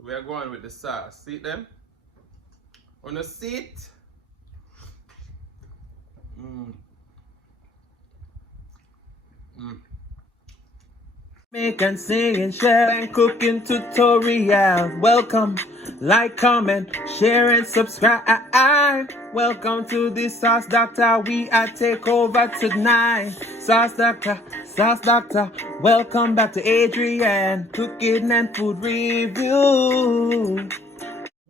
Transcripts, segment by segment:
So we are going with the sauce. See them? On the seat. Make and sing and share and cooking tutorial. Welcome, like, comment, share and subscribe. Welcome to the Sauce Dackta. We are take over tonight. Sauce Dackta. Welcome back to Adrian, cooking and food review.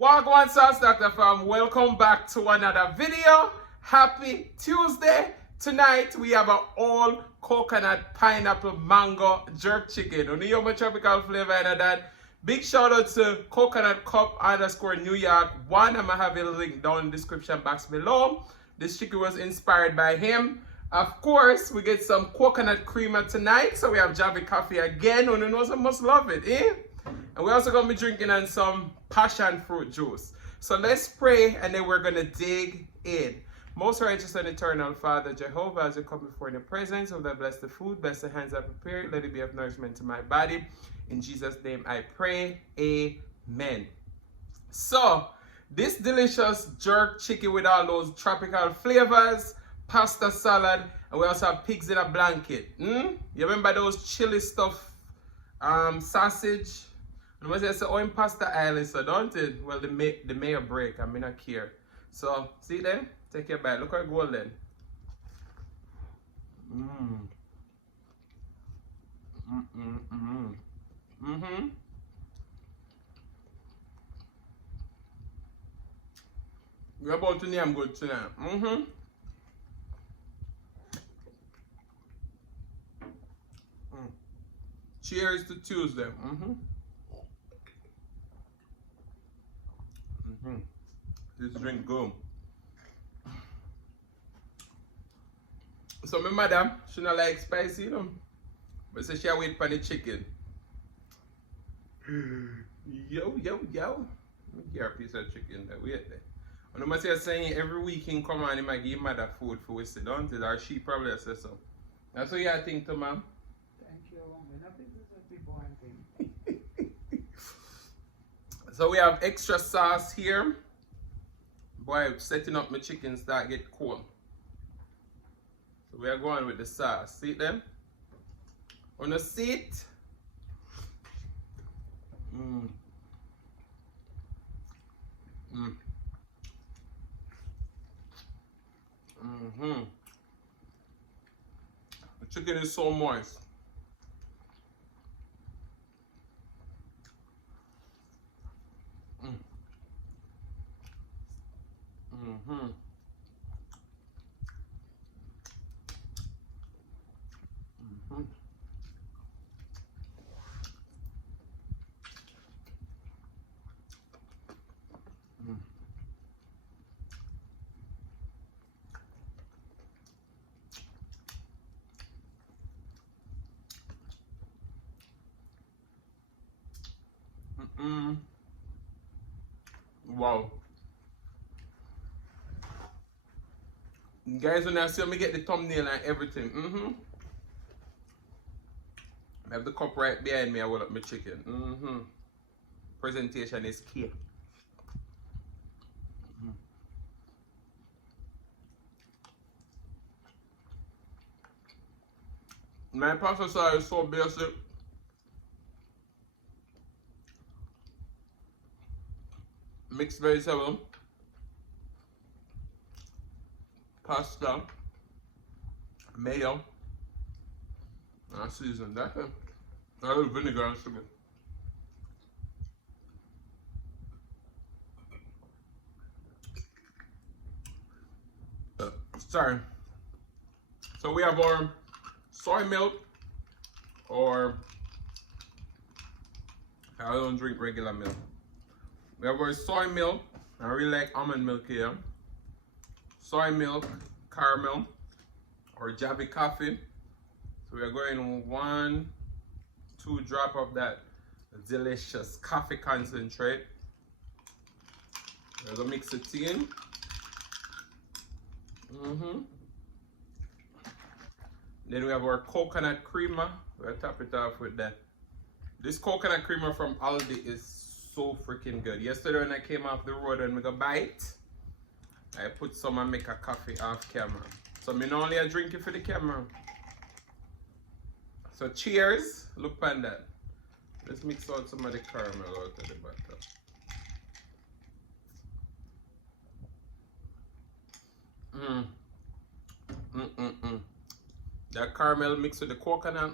Wagwan Sauce Dackta fam, welcome back to another video. Happy Tuesday. Tonight we have an all coconut pineapple mango jerk chicken. Only your tropical flavor and that. Big shout out to Coconut Cup _ New York 1. I'm gonna have a link down in the description box below. This chicken was inspired by him. Of course, we get some coconut creamer tonight. So we have Java coffee again. Who knows I must love it, eh? And we're also gonna be drinking on some passion fruit juice. So let's pray and then we're gonna dig in. Most righteous and eternal Father Jehovah, as you come before in your presence, of that bless the food, bless the hands I prepared, let it be of nourishment to my body. In Jesus' name I pray, amen. So, this delicious jerk chicken with all those tropical flavors, pasta salad, and we also have pigs in a blanket. You remember those chili stuff, sausage? And when they say, oh, in pasta island, so don't it? Well, the mayo break, I mean, not care. So, see there? Take your bite. Look how golden. We're about to name good tonight. Cheers to Tuesday. This drink good. So my mother, she not like spicy, you know. But so she wait for the chicken. Yo. Let me get a piece of chicken there. Wait there. And I must say saying every weekend come on, he might give mother food for we sit down to, or she probably says so. That's what you think to ma'am. Thank you. Nothing to people think. So we have extra sauce here. Boy, setting up my chicken start get cold. So we are going with the sauce. See them? On the seat. The chicken is so moist. Wow. Guys, when I see me get the thumbnail and everything. I have the cup right behind me. I will up my chicken. Presentation is key. My pasta salad is so basic. Mixed vegetable, pasta, mayo, and season. That's it. A little vinegar and sugar. Sorry. So we have our soy milk, or I don't drink regular milk. We have our soy milk. I really like almond milk here. Soy milk, caramel, or Java coffee. So we are going 1-2 drops of that delicious coffee concentrate. We're gonna mix it in. Then we have our coconut creamer. We'll top it off with that. This coconut creamer from Aldi is so freaking good. Yesterday when I came off the road and I go bite, I put some and make a coffee off camera. So me not only I drink it for the camera. So cheers, look on that. Let's mix out some of the caramel out of the butter. That caramel mixed with the coconut.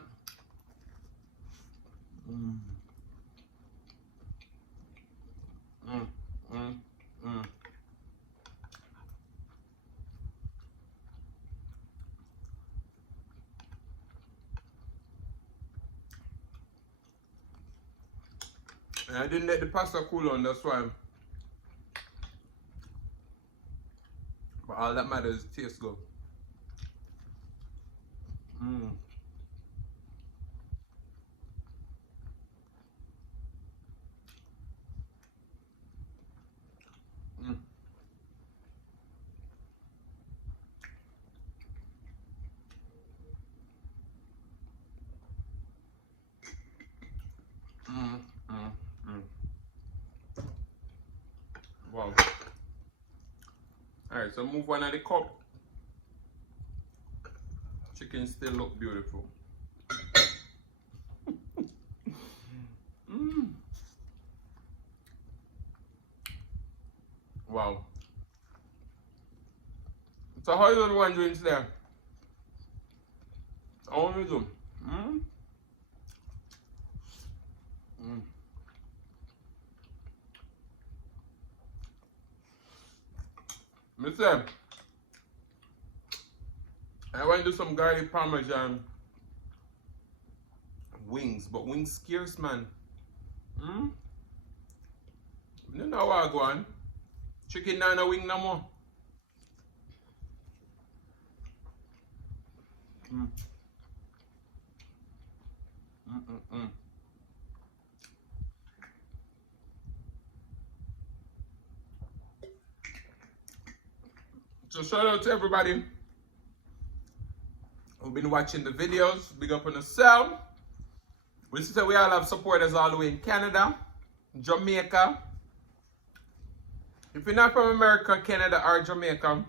And I didn't let the pasta cool on, that's why. But all that matters is it tastes good. Wow. Alright, so move one of the cup. Chicken still look beautiful. Wow. So how is everyone doing today? How are you doing? Mister, I want to do some garlic parmesan wings, but wings scarce, man. You know what I go on? Chicken down a wing no more. So shout out to everybody who've been watching the videos. Big up on yourself. We see that we all have supporters all the way in Canada, Jamaica. If you're not from America, Canada, or Jamaica,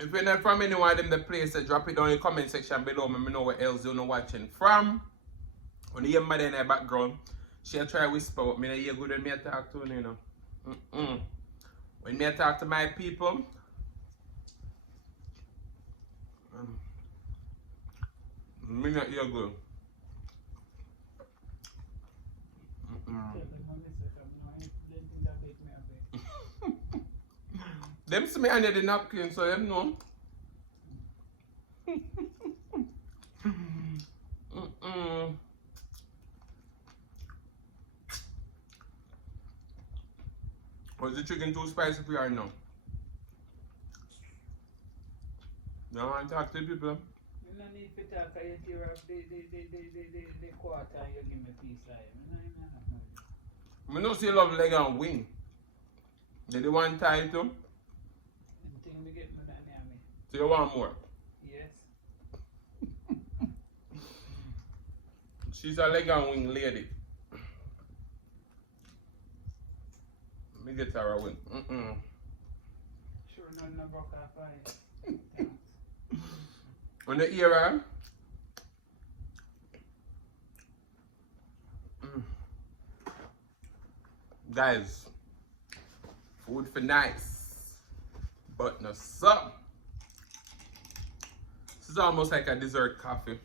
if you're not from any one of them the places, drop it down in the comment section below. Let me know where else you're watching from. When you hear my in the background, she'll try to whisper, but I hear good when I talk to you, When I talk to my people, me not hear good. Them see me under the napkin, so them know. Was the chicken too spicy for you or no? You don't want to talk to people? You don't need to talk, I hear the quarter and you give me a piece of it. I know you love leg and wing. Did you want time too? So you want more? Yes. She's a leg and wing lady. Let me get her a wing. Sure, no broke off eye. On the ear her? Guys, food for nice, but no sup. This is almost like a dessert coffee.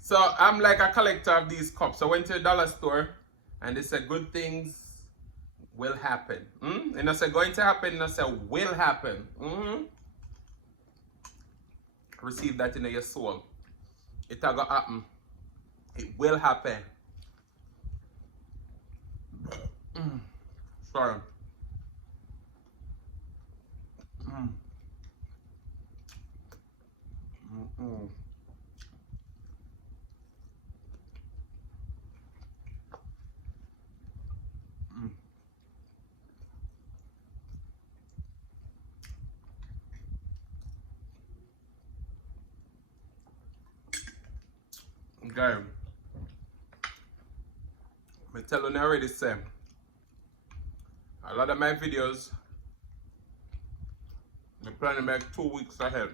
So I'm like a collector of these cups. I went to a dollar store and they said good things will happen. And I said going to happen, and I said will happen. Receive that in your soul. It will happen. It will happen. Sorry. Okay. I tell you already, say a lot of my videos I plan to make 2 weeks ahead.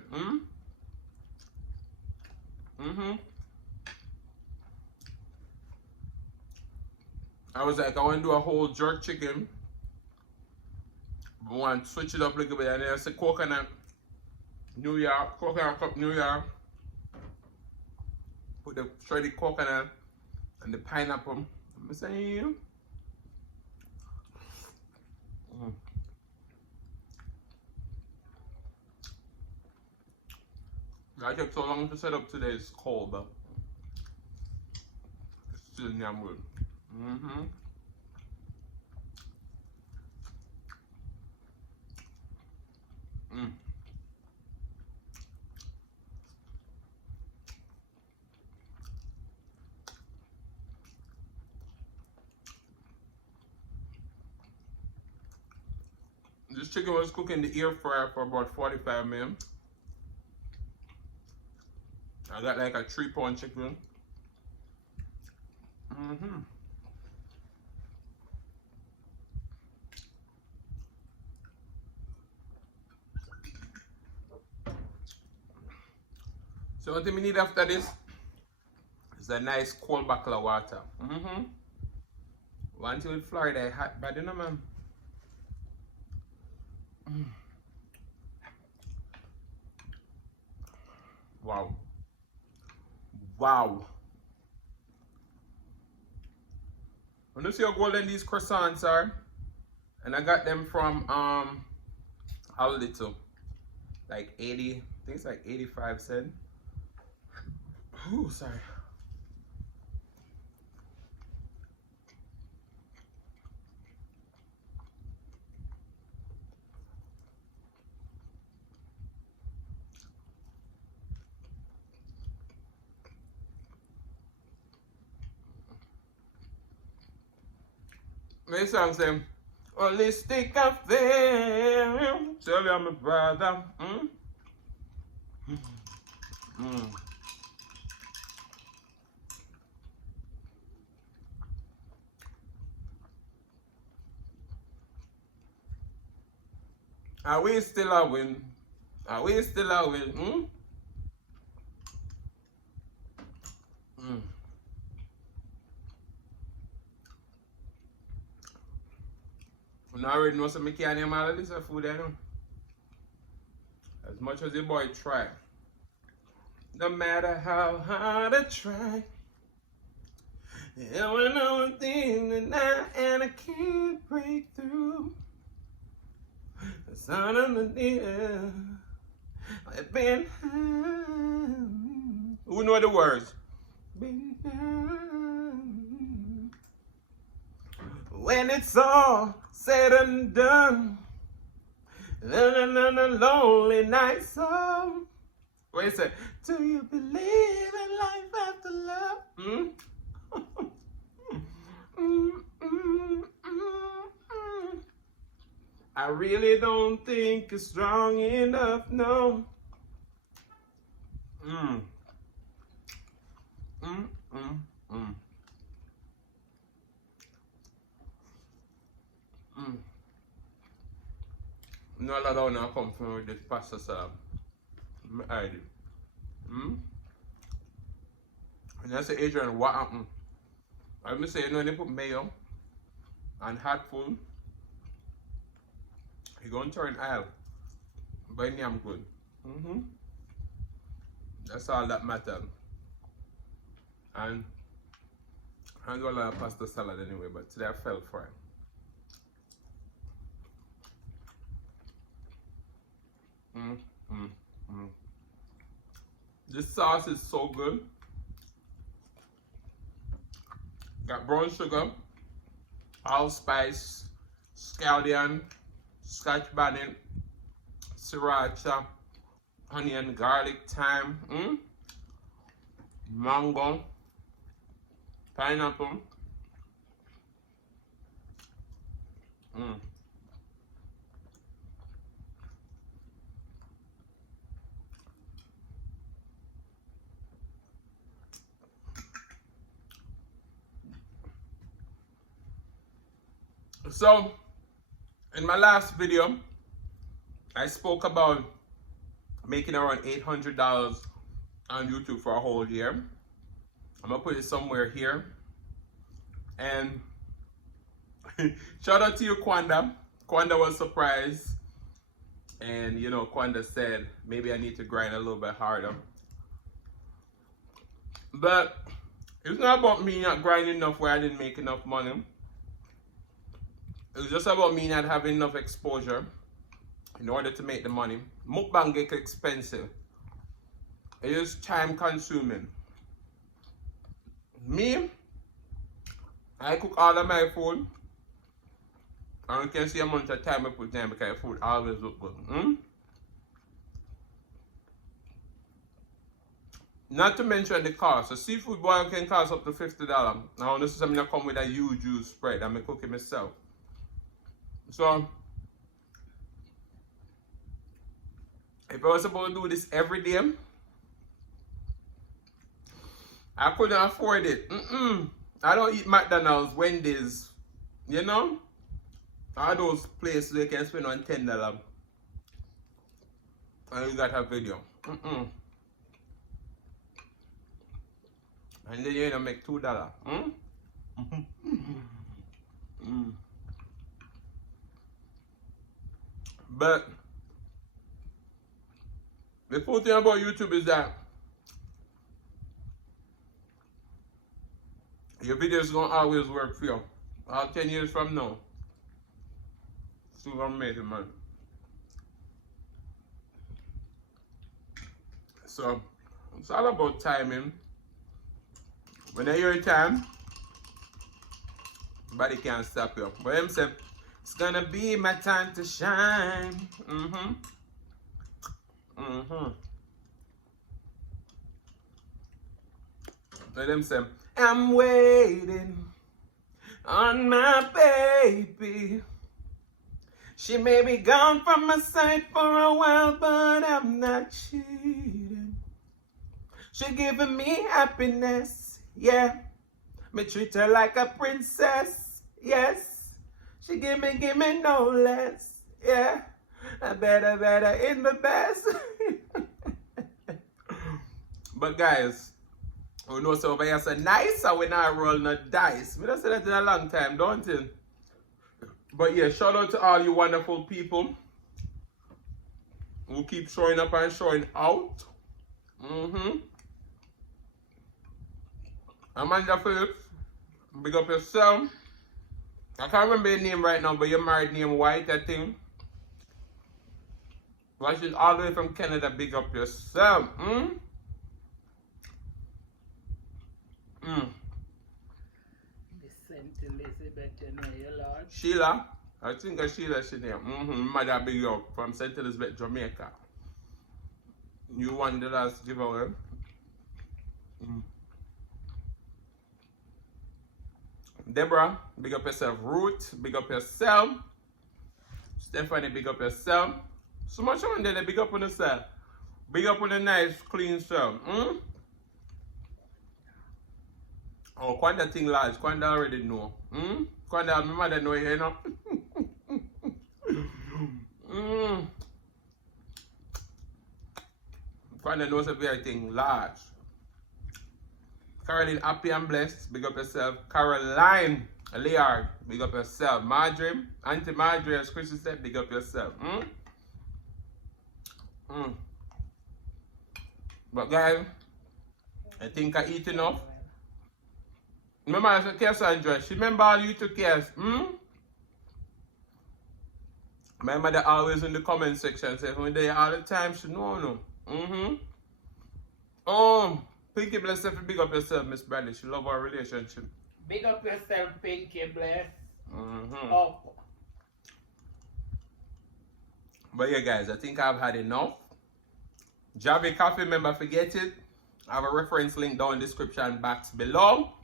I was like, I want to do a whole jerk chicken. I want to switch it up a little bit, and then I said coconut New York, coconut cup New York. Put the shredded coconut and the pineapple. I'm saying, I took so long to set up today. It's cold, but it's still damn good. This chicken was cooked in the air fryer for about 45 minutes. I got like a 3-pound chicken. So what we need after this is a nice cold bottle of water. One till Florida hot bad, you know, man. Wow. Wow. When you see how golden these croissants are, and I got them from how little? Like 80, I think it's like 85 cents. Oh, sorry. This song saying, holistic affair. Tell you I'm a brother. Are we still a win? Are we still a win? You already know some can't name all of this food, I know. As much as the boy try. No matter how hard I try. Yeah, when I'm thinking tonight and I can't break through. The sun on the air. I've been high. Who know the words? Been high. When it's all said and done, then a lonely night song. Wait a sec. Do you believe in life after love? I really don't think it's strong enough, no. No, I don't know come from with this pasta salad. I do. And I say, Adrian, what happened? I'm say, you know, they put mayo and hot food. You're going to turn oil. But I'm good. That's all that matters. And I do a lot of pasta salad anyway, but today I fell for it. This sauce is so good. Got brown sugar, allspice, scallion, scotch bonnet, sriracha, onion, garlic, thyme, mango, pineapple. So, in my last video, I spoke about making around $800 on YouTube for a whole year. I'm gonna put it somewhere here. And shout out to you, Kwanda. Kwanda was surprised. And you know, Kwanda said, maybe I need to grind a little bit harder. But it's not about me not grinding enough where I didn't make enough money. It's just about me not having enough exposure in order to make the money. Mukbang gets expensive. It is time consuming. Me, I cook all of my food. And you can see how much time I put in because the food always look good. Not to mention the cost. A seafood boil can cost up to $50. Now this is something that come with a huge juice spread. I'm cooking myself. So if I was supposed to do this every day, I couldn't afford it. I don't eat McDonald's, Wendy's, you know? All those places they can spend on $10 and you got a video. And then you make $2. But the cool thing about YouTube is that your videos gonna always work for you. 10 years from now, still gonna make the money. So it's all about timing. When you're time, nobody can stop you. But him say, it's gonna be my time to shine. Let him say, I'm waiting on my baby. She may be gone from my sight for a while, but I'm not cheating. She giving me happiness, yeah. Me treat her like a princess, yes. She give me no less, yeah. I better in the best. But guys, we know so over here so nice and we not roll no dice. We don't say that in a long time, don't you? But yeah, shout out to all you wonderful people who keep showing up and showing out. Amanda Phillips, big up yourself. I can't remember your name right now, but your married name White, I think. Watching all the way from Canada, big up yourself. Sheila, I think it's Sheila's name. Mother big up from St. Elizabeth, Jamaica. You won the last giveaway. Deborah, big up yourself. Ruth, big up yourself. Stephanie, big up yourself. So much on there, big up on yourself. Big up on the nice, clean self. Oh, Kwanda thing large. Kwanda already know. Kwanda, my mother know you, know. Kwanda knows everything large. Caroline, happy and blessed. Big up yourself. Caroline Leard, big up yourself. Marjorie, Auntie Marjorie, as Christy said, big up yourself. But guys, I think I eat enough. Remember I said Cassandra, she remember all you took Cass, My mother always in the comment section says when they all the time she know no. Pinky Bless, big up yourself, Miss Bradley. She love our relationship. Big up yourself, Pinky Bless. Up. But yeah guys, I think I've had enough. Javi Coffee, remember forget it. I have a reference link down in the description box below.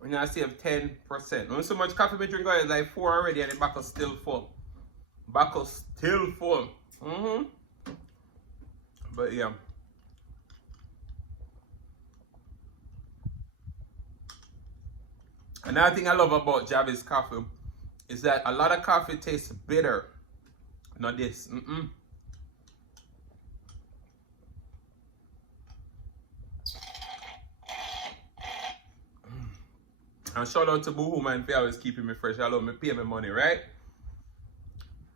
We're gonna save 10%. Not so much coffee we drink, guys, like 4 already and the buckle's still full. Buckle's still full. But yeah. Another thing I love about Javi's coffee is that a lot of coffee tastes bitter. Not this. And shout out to Boohoo man for always keeping me fresh. I love me pay me money, right?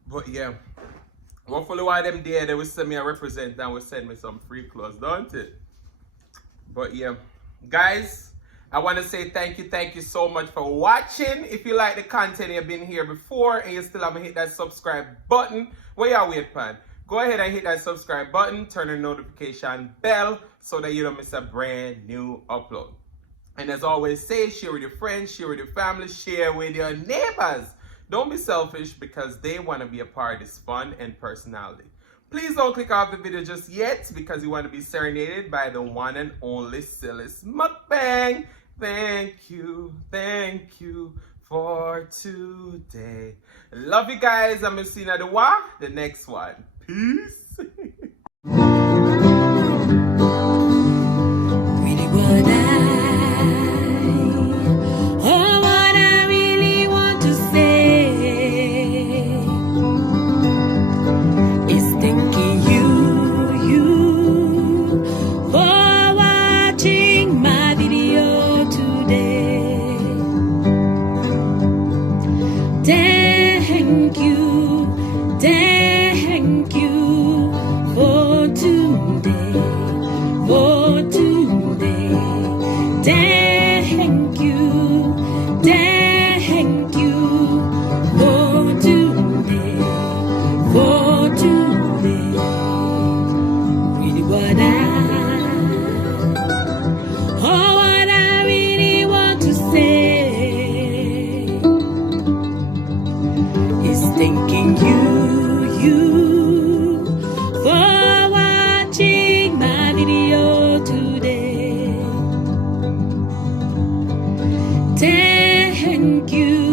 But yeah. Hopefully while them there, they will send me a representative and will send me some free clothes, don't it? But yeah. Guys, I want to say thank you so much for watching. If you like the content, you've been here before and you still haven't hit that subscribe button, where y'all wait, pan? Go ahead and hit that subscribe button, turn on the notification bell so that you don't miss a brand new upload. And as always say, share with your friends, share with your family, share with your neighbors. Don't be selfish because they want to be a part of this fun and personality. Please don't click off the video just yet because you want to be serenaded by the one and only silliest Mukbang. Thank you for today. Love you guys. I'm going to see you in the next one. Peace. Thanking you for watching my video today. Thank you.